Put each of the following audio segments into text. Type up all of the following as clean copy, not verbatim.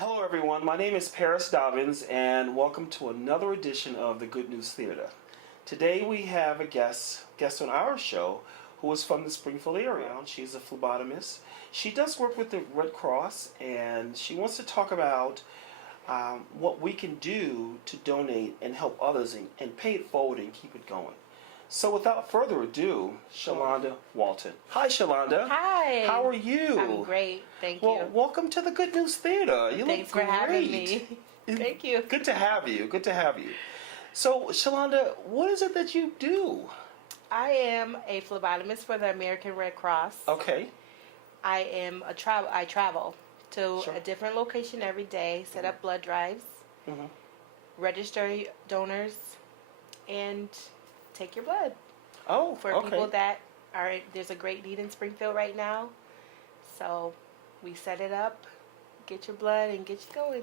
Hello, everyone. My name is Paris Dobbins, and welcome to another edition of the Good News Theater. Today we have a guest on our show who is from the Springfield area. She's a phlebotomist. She does work with the Red Cross, and she wants to talk about what we can do to donate and help others and pay it forward and keep it going. So without further ado, Chalonda Walters. Hi, Chalonda. Hi. How are you? I'm great, thank Well, you. welcome to the Good News Theater. You Thanks look for having me. Thank you. Good to have you. Good to have you. So, Chalonda, what is it that you do? I am a phlebotomist for the American Red Cross. Okay. I travel to a different location every day, set up blood drives, register donors, and take your blood. Oh, for people that are, there's a great need in Springfield right now. So we set it up, get your blood, and get you going.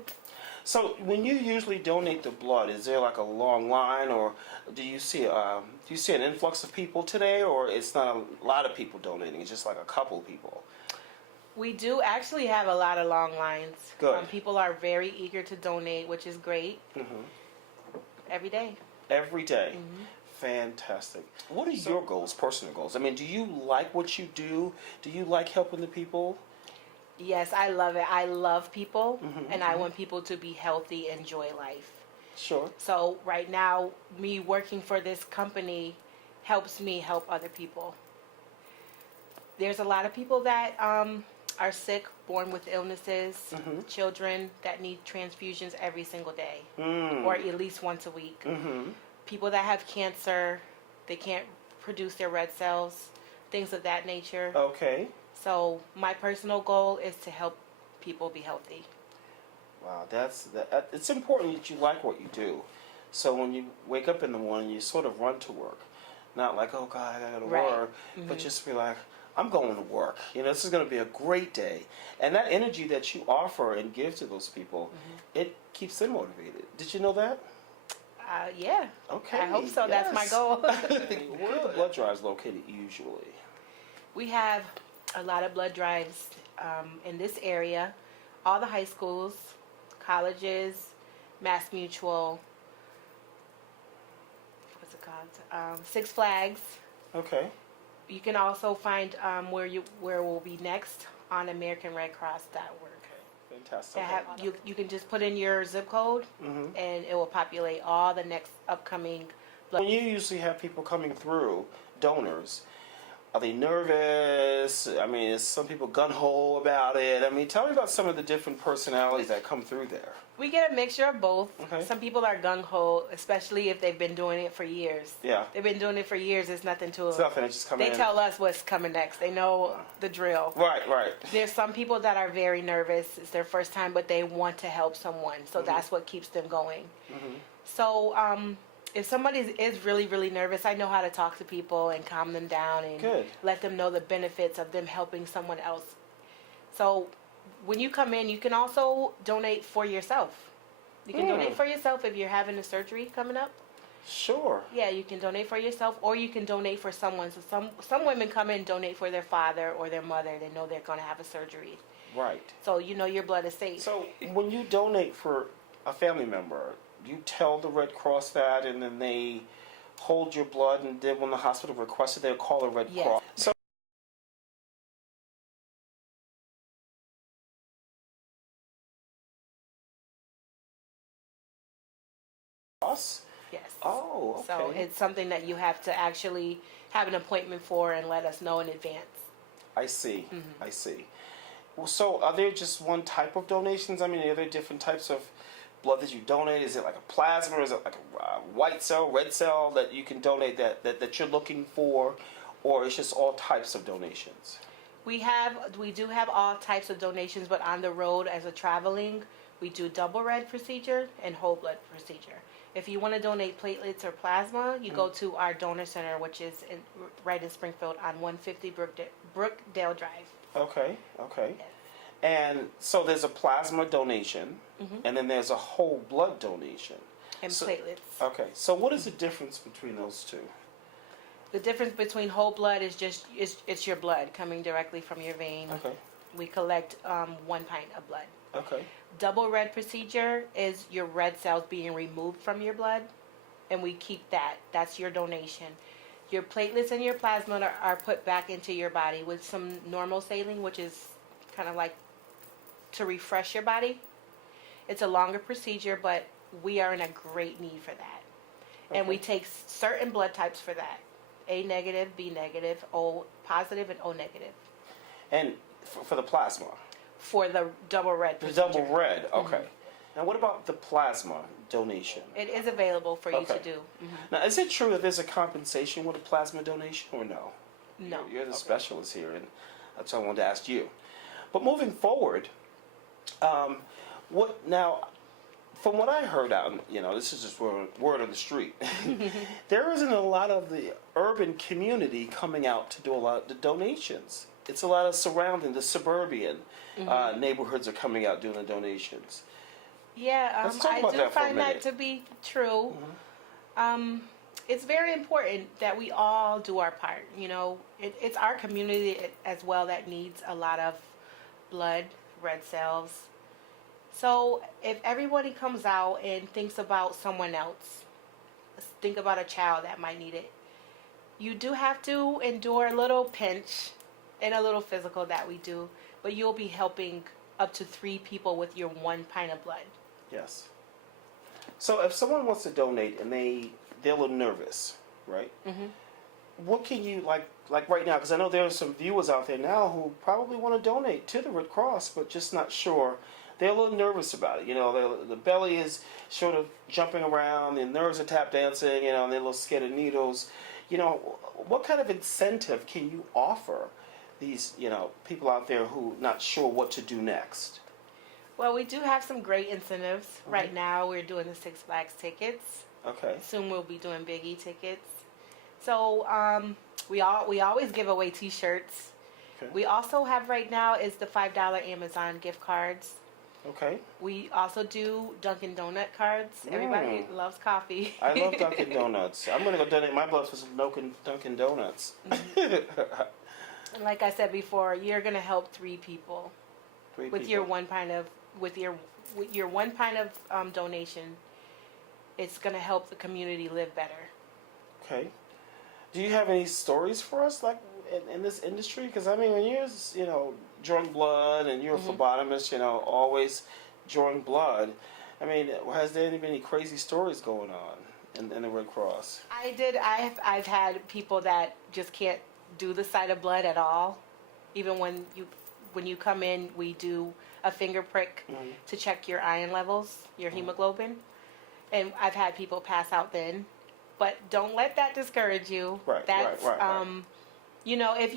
So when you usually donate the blood, is there like a long line, or do you see an influx of people today, or it's not a lot of people donating? It's just like a couple people. We do actually have a lot of long lines. Good. People are very eager to donate, which is great. Every day. Every day. Fantastic. What are your goals, personal goals? I mean, do you like what you do? Do you like helping the people? Yes, I love it. I love people, and I want people to be healthy, enjoy life. Sure. So right now, me working for this company helps me help other people. There's a lot of people that are sick, born with illnesses, children that need transfusions every single day, or at least once a week. People that have cancer, they can't produce their red cells, things of that nature. Okay. So my personal goal is to help people be healthy. Wow, it's important that you like what you do. So when you wake up in the morning, you sort of run to work. Not like, oh God, I gotta work, but just be like, I'm going to work. You know, this is going to be a great day. And that energy that you offer and give to those people, it keeps them motivated. Did you know that? Yeah. Okay. I hope so. Yes. That's my goal. Where are the blood drives located usually? We have a lot of blood drives in this area. All the high schools, colleges, Mass Mutual, what's it called? Six Flags. Okay. You can also find where we'll be next on AmericanRedCross.org. Fantastic. You can just put in your zip code, and it will populate all the next upcoming blood. When you usually have people coming through, donors, are they nervous? I mean, is some people gun-ho about it? I mean, tell me about some of the different personalities that come through there. We get a mixture of both. Okay. Some people are gung-ho, especially if they've been doing it for years. Yeah. They've been doing it for years. It's nothing to them. It's nothing. It's just coming in. They tell us what's coming next. They know the drill. Right, right. There's some people that are very nervous. It's their first time, but they want to help someone. So that's what keeps them going. So if somebody is really, really nervous, I know how to talk to people and calm them down and let them know the benefits of them helping someone else. So when you come in, you can also donate for yourself. You can donate for yourself if you're having a surgery coming up. Sure. Yeah, you can donate for yourself, or you can donate for someone. So some women come in and donate for their father or their mother. They know they're going to have a surgery. Right. So you know your blood is safe. So when you donate for a family member, you tell the Red Cross that, and then they hold your blood, and then when the hospital requests it, they'll call the Red Cross. So Yes. Oh, okay. So it's something that you have to actually have an appointment for and let us know in advance. I see. I see. Well, so are there just one type of donations? I mean, are there different types of blood that you donate? Is it like a plasma? Is it like a white cell, red cell that you can donate that you're looking for? Or it's just all types of donations? We do have all types of donations, but on the road as a traveling, we do double red procedure and whole blood procedure. If you want to donate platelets or plasma, you go to our donor center, which is right in Springfield on 150 Brookdale Drive. Okay, okay. Yes. And so there's a plasma donation, and then there's a whole blood donation. And platelets. Okay, so what is the difference between those two? The difference between whole blood is just, it's your blood coming directly from your vein. Okay. We collect 1 pint of blood. Okay. Double red procedure is your red cells being removed from your blood, and we keep that. That's your donation. Your platelets and your plasma are put back into your body with some normal saline, which is kind of like to refresh your body. It's a longer procedure, but we are in a great need for that. Okay. And we take certain blood types for that. A negative, B negative, O positive, and O negative. And for the plasma? For the double red procedure. The double red, okay. Mm-hmm. Now what about the plasma donation? It is available for you to do. Mm-hmm. Now is it true that there's a compensation with a plasma donation or no? No. You're the specialist here, and that's what I wanted to ask you. But moving forward, what now? From what I heard out, this is just word on the street. There isn't a lot of the urban community coming out to do a lot of the donations. It's a lot of surrounding the suburban neighborhoods are coming out doing the donations. Yeah, I do find that to be true. Mm-hmm. It's very important that we all do our part. It's our community as well that needs a lot of blood, red cells. So if everybody comes out and thinks about someone else, think about a child that might need it, you do have to endure a little pinch and a little physical that we do, but you'll be helping up to 3 people with your 1 pint of blood. Yes. So if someone wants to donate and they're a little nervous, right? Mm-hmm. What can you, like right now, because I know there are some viewers out there now who probably want to donate to the Red Cross, but just not sure. They're a little nervous about it. The belly is sort of jumping around, the nerves are tap dancing, and they're a little scared of needles. What kind of incentive can you offer these, people out there who not sure what to do next? Well, we do have some great incentives. Mm-hmm. Right now, we're doing the Six Flags tickets. Okay. Soon we'll be doing Big E tickets. So we always give away T-shirts. Okay. We also have right now is the $5 Amazon gift cards. Okay. We also do Dunkin' Donut cards. Everybody loves coffee. I love Dunkin' Donuts. I'm going to go donate my blood for some Dunkin' Donuts. Mm-hmm. And like I said before, you're going to help 3 people. With your 1 pint of with your 1 pint of donation. It's going to help the community live better. Okay. Do you have any stories for us, like in this industry? Because when you're drawing blood and you're a phlebotomist, always drawing blood. Has there been any crazy stories going on in the Red Cross? I've had people that just can't do the sight of blood at all. Even when you come in, we do a finger prick to check your iron levels, your hemoglobin, and I've had people pass out then. But don't let that discourage you. Right. If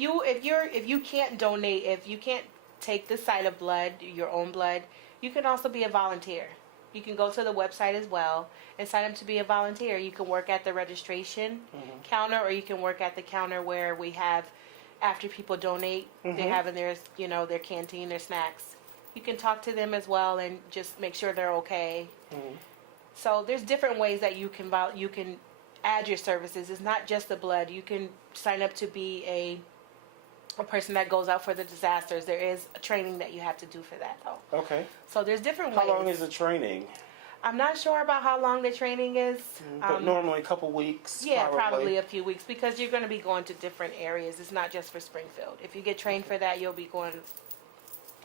you can't donate, if you can't take the sight of blood, your own blood, you can also be a volunteer. You can go to the website as well and sign up to be a volunteer. You can work at the registration counter, or you can work at the counter where we have, after people donate, they're having their canteen, their snacks. You can talk to them as well and just make sure they're okay. So there's different ways that you can add your services. It's not just the blood. You can sign up to be a person that goes out for the disasters. There is a training that you have to do for that, though. Okay. So there's different ways. How long is the training? I'm not sure about how long the training is. But normally a couple weeks? Yeah, probably a few weeks, because you're going to be going to different areas. It's not just for Springfield. If you get trained for that, you'll be going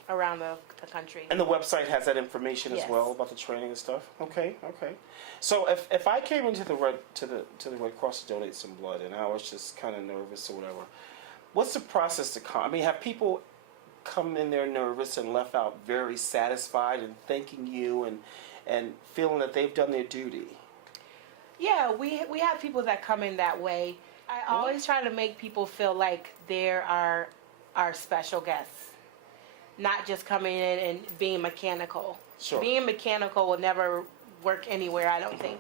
around the country. And the website has that information as well about the training and stuff? Okay. So if I came into the Red Cross to donate some blood and I was just kind of nervous or whatever, what's the process to come? Have people come in there nervous and left out very satisfied and thanking you and feeling that they've done their duty? Yeah, we have people that come in that way. I always try to make people feel like they're our special guests, not just coming in and being mechanical. Sure. Being mechanical will never work anywhere, I don't think.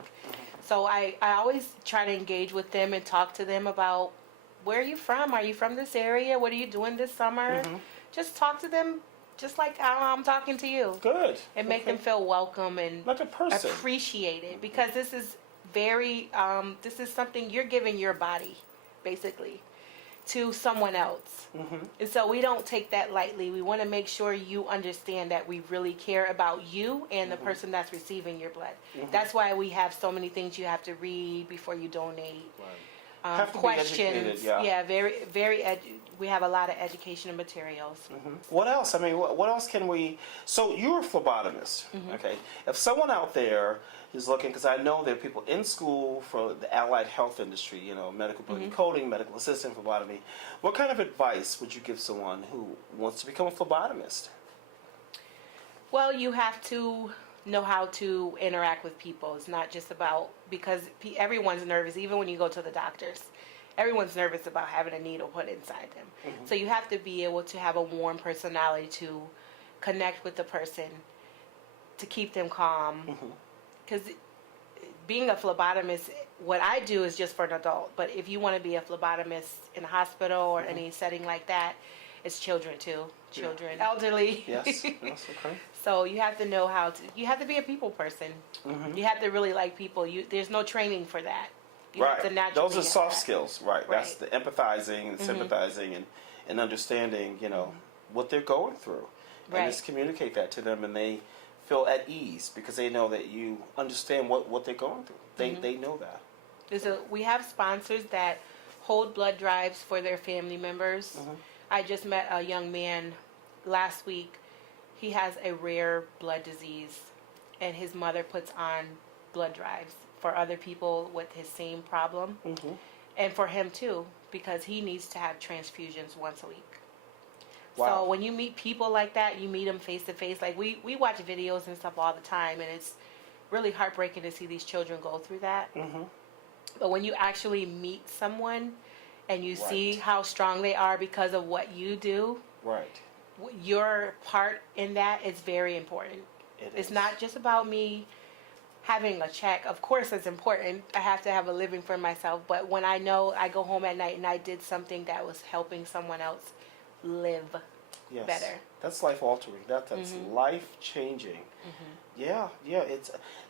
So I always try to engage with them and talk to them about, where are you from? Are you from this area? What are you doing this summer? Just talk to them just like how I'm talking to you. Good. And make them feel welcome and like a person. Appreciated, because this is very, this is something you're giving your body, basically. to someone else. And so we don't take that lightly. We want to make sure you understand that we really care about you and the person that's receiving your blood. That's why we have so many things you have to read before you donate. Right. Have to Questions. be educated, very we have a lot of educational materials. What else? I mean, what else can we... So you're a phlebotomist, okay? If someone out there is looking, because I know there are people in school for the allied health industry, you know, medical building coding, medical assistant, phlebotomy. What kind of advice would you give someone who wants to become a phlebotomist? Well, you have to know how to interact with people. It's not just about, because everyone's nervous, even when you go to the doctors. Everyone's nervous about having a needle put inside them. So you have to be able to have a warm personality to connect with the person, to keep them calm. Because being a phlebotomist, what I do is just for an adult. But if you want to be a phlebotomist in a hospital or any setting like that, it's children too. Children, elderly. Yes, okay. So you have to know how to, you have to be a people person. You have to really like people. There's no training for that. You have to naturally Those are soft that. skills, right? That's the empathizing and sympathizing and understanding, you know, what they're going through. And just communicate that to them, and they feel at ease because they know that you understand what they're going through. They know that. We have sponsors that hold blood drives for their family members. I just met a young man last week. He has a rare blood disease, and his mother puts on blood drives for other people with his same problem, and for him too, because he needs to have transfusions once a week. So when you meet people like that, you meet them face to face. Like we watch videos and stuff all the time, and it's really heartbreaking to see these children go through that. But when you actually meet someone and you see how strong they are because of what you do, your part in that is very important. It's not just about me having a check. Of course it's important. I have to have a living for myself. But when I know I go home at night and I did something that was helping someone else live better. That's life altering. That's life changing. Yeah. It's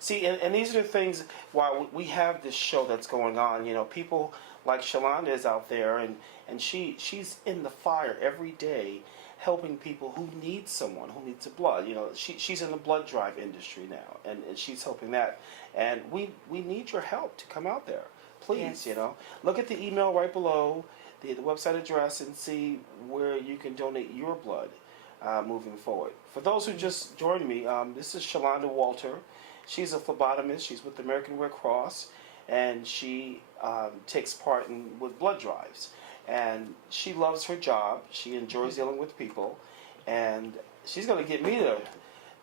and these are the things while we have this show that's going on. You know, people like Chalonda is out there, and she's in the fire every day, helping people who need someone, who needs a blood. You know, she's in the blood drive industry now, and she's helping that. And we need your help to come out there. Please, you know, look at the email right below the website address and see where you can donate your blood moving forward. For those who just joined me, this is Chalonda Walters. She's a phlebotomist. She's with the American Red Cross, and she takes part with blood drives. And she loves her job. She enjoys dealing with people, and she's going to get me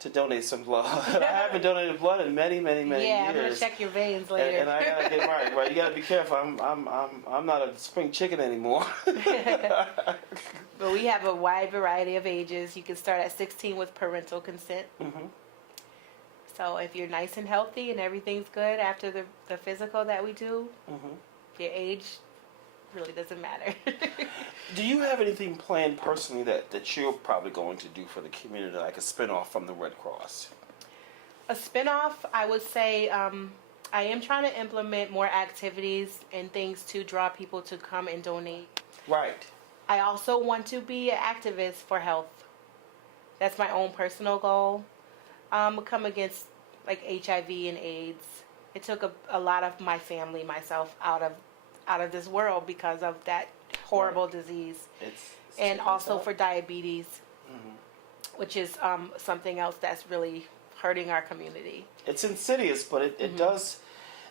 to donate some blood. I haven't donated blood in many years. Yeah, I'm going to check your veins later. And I got to get right. You got to be careful. I'm not a spring chicken anymore. But we have a wide variety of ages. You can start at 16 with parental consent. So if you're nice and healthy and everything's good after the physical that we do, your age really doesn't matter. Do you have anything planned personally that you're probably going to do for the community, like a spinoff from the Red Cross? A spinoff, I would say, I am trying to implement more activities and things to draw people to come and donate. Right. I also want to be an activist for health. That's my own personal goal. Come against like HIV and AIDS. It took a lot of my family, myself, out of this world because of that horrible disease. And also for diabetes, which is something else that's really hurting our community. It's insidious, but it does,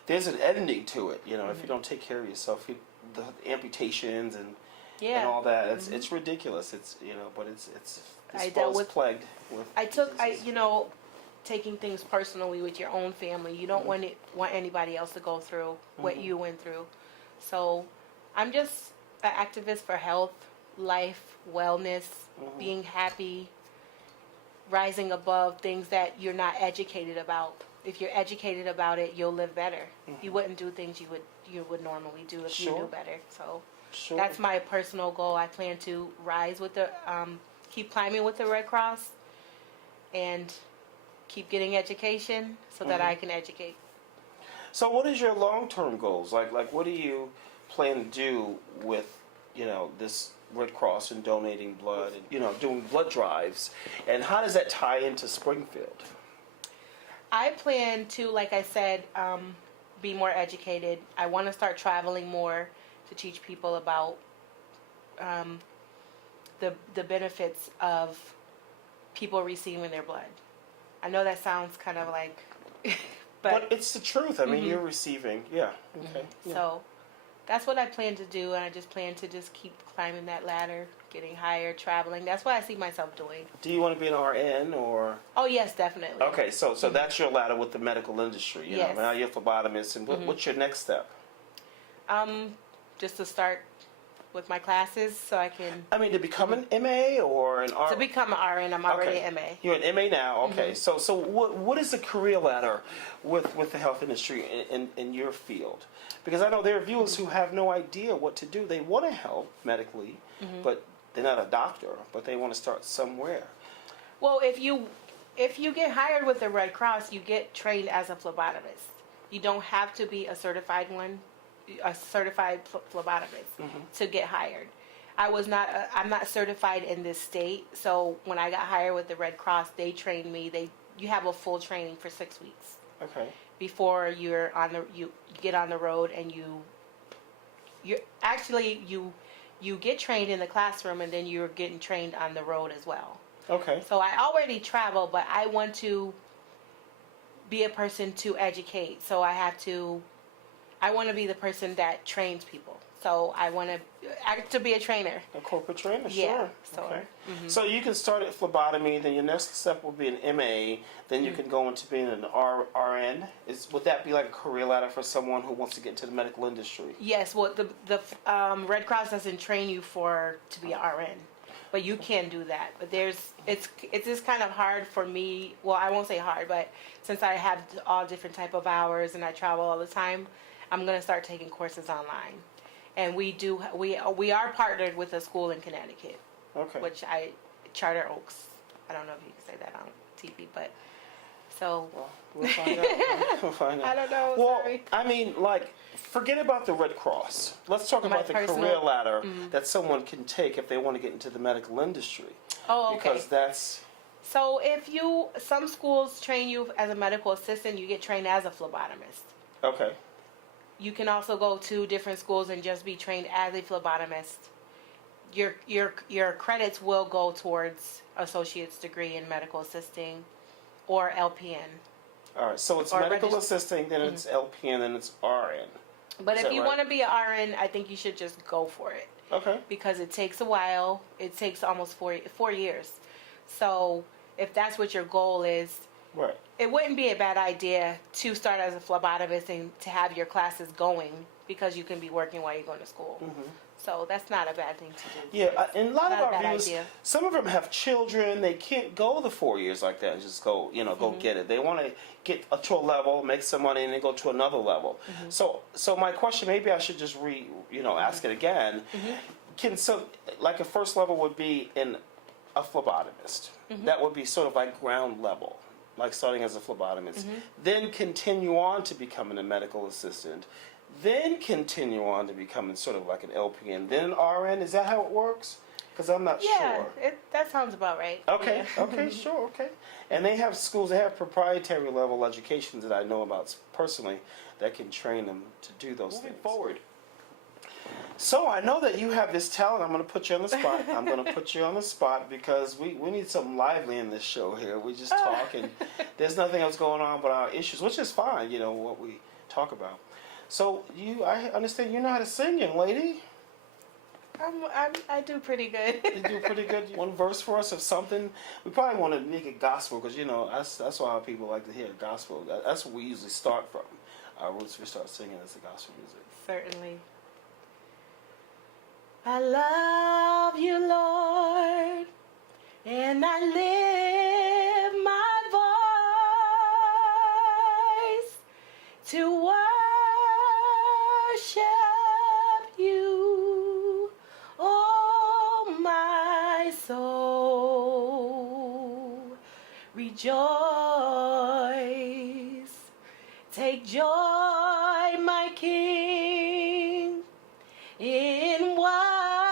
there's an ending to it, you know, if you don't take care of yourself. The amputations and all that, it's ridiculous. It's, you know, but it's plagued with taking things personally with your own family. You don't want anybody else to go through what you went through. So I'm just an activist for health, life, wellness, being happy, rising above things that you're not educated about. If you're educated about it, you'll live better. You wouldn't do things you would normally do if you knew better. So that's my personal goal. I plan to rise with keep climbing with the Red Cross, and keep getting education so that I can educate. So what is your long-term goals? Like what do you plan to do with this Red Cross and donating blood and, doing blood drives. And how does that tie into Springfield? I plan to, like I said, be more educated. I want to start traveling more to teach people about the benefits of people receiving their blood. I know that sounds kind of like, but it's the truth. I mean, you're receiving, yeah. Okay. Yeah. So that's what I plan to do, and I just plan to just keep climbing that ladder, getting higher, traveling. That's what I see myself doing. Do you want to be an RN or? Oh yes, definitely. Okay, so that's your ladder with the medical industry. Yes. Now you're a phlebotomist, and what's your next step? Just to start with my classes, so I can. I mean, to become an MA or an RN? To become an RN, I'm already an MA. You're an MA now. Okay, so what is the career ladder with the health industry in your field? Because I know there are viewers who have no idea what to do. They want to help medically, but they're not a doctor, but they want to start somewhere. Well, if you get hired with the Red Cross, you get trained as a phlebotomist. You don't have to be a certified phlebotomist to get hired. I'm not certified in this state, so when I got hired with the Red Cross, they trained me. You have a full training for 6 weeks. Okay. Before you get on the road, and you get trained in the classroom, and then you're getting trained on the road as well. Okay. So I already travel, but I want to be a person to educate. So I want to be the person that trains people. So I want to be a trainer. A corporate trainer, yeah, sure. So, okay. So you can start at phlebotomy, then your next step will be an MA, then you can go into being an RN. Would that be like a career ladder for someone who wants to get into the medical industry? Yes, well, the Red Cross doesn't train you to be an RN, but you can do that. But it's just kind of hard for me. Well, I won't say hard, but since I have all different type of hours and I travel all the time, I'm gonna start taking courses online. And we are partnered with a school in Connecticut, which Charter Oaks. I don't know if you can say that on TV, but so. Well, we'll find out. We'll find out. I don't know. Well, sorry. I mean, forget about the Red Cross. Let's talk about the career ladder that someone can take if they want to get into the medical industry. Oh, okay. Because that's. So some schools train you as a medical assistant, you get trained as a phlebotomist. Okay. You can also go to different schools and just be trained as a phlebotomist. Your credits will go towards associate's degree in medical assisting or LPN. All right, so it's medical assisting, then it's LPN, then it's RN. But if you want to be an RN, I think you should just go for it. Okay. Because it takes a while. It takes almost 4 years. So if that's what your goal is, right. It wouldn't be a bad idea to start as a phlebotomist and to have your classes going, because you can be working while you're going to school. So that's not a bad thing to do. Yeah, and a lot of our viewers, idea. Some of them have children. They can't go the 4 years like that and just go, go get it. They want to get to a level, make some money, and then go to another level. So my question, maybe I should just ask it again. Like a first level would be in a phlebotomist. That would be sort of like ground level, like starting as a phlebotomist. Then continue on to becoming a medical assistant. Then continue on to becoming sort of like an LPN. Then an RN. Is that how it works? Because I'm not sure. Yeah, that sounds about right. Okay, Yeah. okay, sure, okay. And they have schools, they have proprietary level educations that I know about personally that can train them to do those things. Moving forward. So I know that you have this talent. I'm going to put you on the spot. I'm going to put you on the spot because we need something lively in this show here. We just talk and there's nothing else going on but our issues, which is fine, what we talk about. So I understand you know how to sing, young lady. I do pretty good. You do pretty good. One verse for us of something. We probably want to make it gospel because that's why people like to hear gospel. That's what we usually start from. Our roots, we start singing as the gospel music. Certainly. I love you, Lord, and I lift my voice to worship you, oh my soul. Rejoice, take joy, my King, in what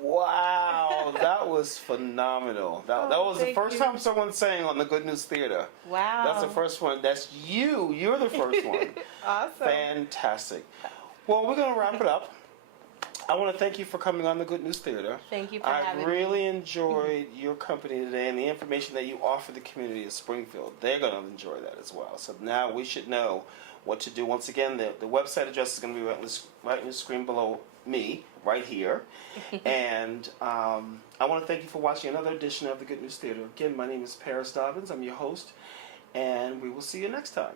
Wow, that was phenomenal. That was the thank first you. time someone sang on the Good News Theater. Wow. That's the first one. That's you. You're the first one. Awesome. Fantastic. Well, we're going to wrap it up. I want to thank you for coming on the Good News Theater. Thank you for I having really me. enjoyed your company today and the information that you offer the community of Springfield. They're going to enjoy that as well. So now we should know what to do. Once again, the website address is going to be right on the screen below me, right here. And I want to thank you for watching another edition of the Good News Theater. Again, my name is Paris Dobbins. I'm your host, and we will see you next time.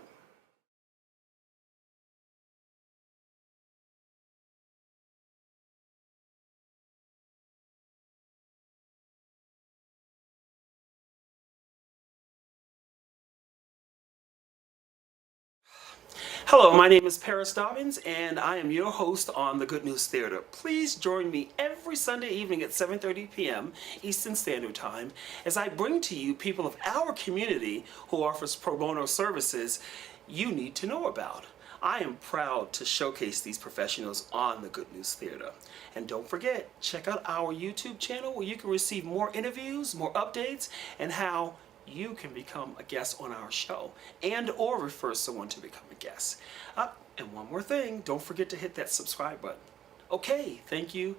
Hello, my name is Paris Dobbins, and I am your host on the Good News Theater. Please join me every Sunday evening at 7:30 p.m. Eastern Standard Time as I bring to you people of our community who offers pro bono services you need to know about. I am proud to showcase these professionals on the Good News Theater. And don't forget, check out our YouTube channel where you can receive more interviews, more updates, and how you can become a guest on our show and or refer someone to become a guest. And one more thing, don't forget to hit that subscribe button. Okay, thank you